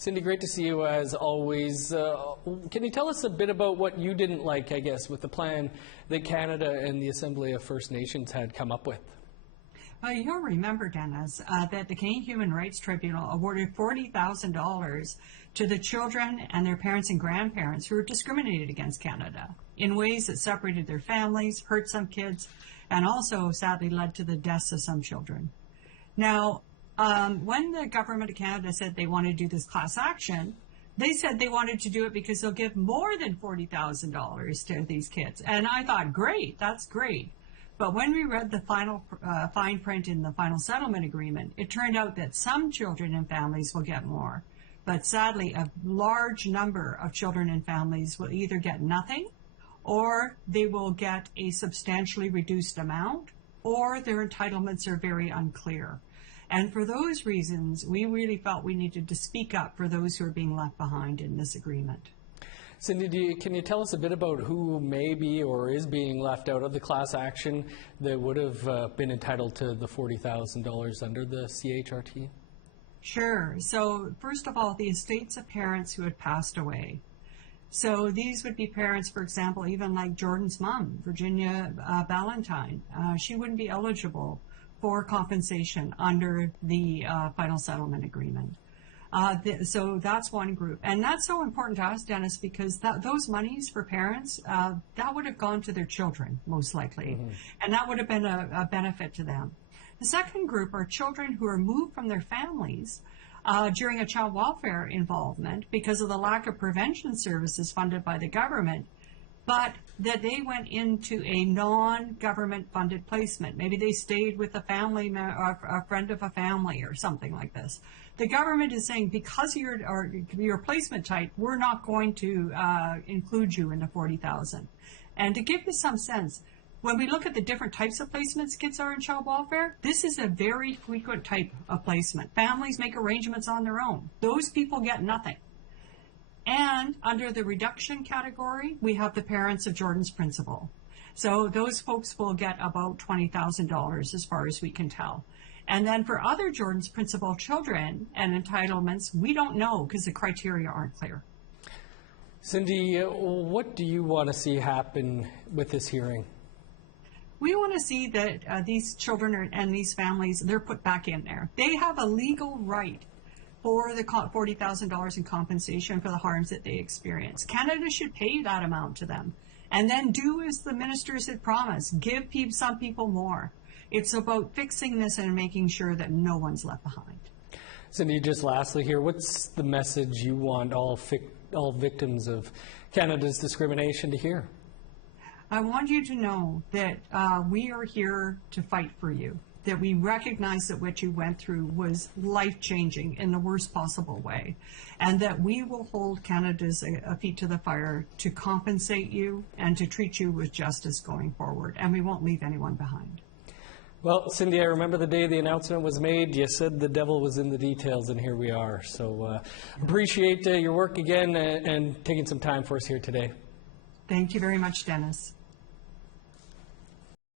Cindy, great to see you as always. Can you tell us a bit about what you didn't like, I guess, with the plan that Canada and the Assembly of First Nations had come up with? You'll remember, Dennis, that the Canadian Human Rights Tribunal awarded $40,000 to the children and their parents and grandparents who were discriminated against Canada in ways that separated their families, hurt some kids, and also sadly led to the deaths of some children. Now, when the government of Canada said they wanted to do this class action, they said they wanted to do it because they'll give more than $40,000 to these kids. And I thought, great, that's great. But when we read the final fine print in the final settlement agreement, it turned out that some children and families will get more. But sadly, a large number of children and families will either get nothing, or they will get a substantially reduced amount, or their entitlements are very unclear. And for those reasons, we really felt we needed to speak up for those who are being left behind in this agreement. Cindy, can you tell us a bit about who may be or is being left out of the class action that would have been entitled to the $40,000 under the CHRT? Sure. So first of all, the estates of parents who had passed away. So these would be parents, for example, even like Jordan's mom, Virginia Ballantyne. She wouldn't be eligible for compensation under the final settlement agreement. So that's one group. And that's so important to us, Dennis, because those monies for parents, that would have gone to their children, most likely. Mm-hmm. And that would have been a benefit to them. The second group are children who are moved from their families during a child welfare involvement because of the lack of prevention services funded by the government, but that they went into a non-government funded placement. Maybe they stayed with a family, a friend of a family or something like this. The government is saying, because of your placement type, we're not going to include you in the $40,000. And to give you some sense, when we look at the different types of placements kids are in child welfare, this is a very frequent type of placement. Families make arrangements on their own. Those people get nothing. And under the reduction category, we have the parents of Jordan's principal. So those folks will get about $20,000 as far as we can tell. And then for other Jordan's principal children and entitlements, we don't know because the criteria aren't clear. Cindy, what do you want to see happen with this hearing? We want to see that these children and these families, they're put back in there. They have a legal right for the $40,000 in compensation for the harms that they experience. Canada should pay that amount to them. And then do as the ministers had promised, give some people more. It's about fixing this and making sure that no one's left behind. Cindy, just lastly here, what's the message you want all victims of Canada's discrimination to hear? I want you to know that we are here to fight for you, that we recognize that what you went through was life-changing in the worst possible way, and that we will hold Canada's feet to the fire to compensate you and to treat you with justice going forward, and we won't leave anyone behind. Well, Cindy, I remember the day the announcement was made. You said the devil was in the details, and here we are. So appreciate your work again and taking some time for us here today. Thank you very much, Dennis.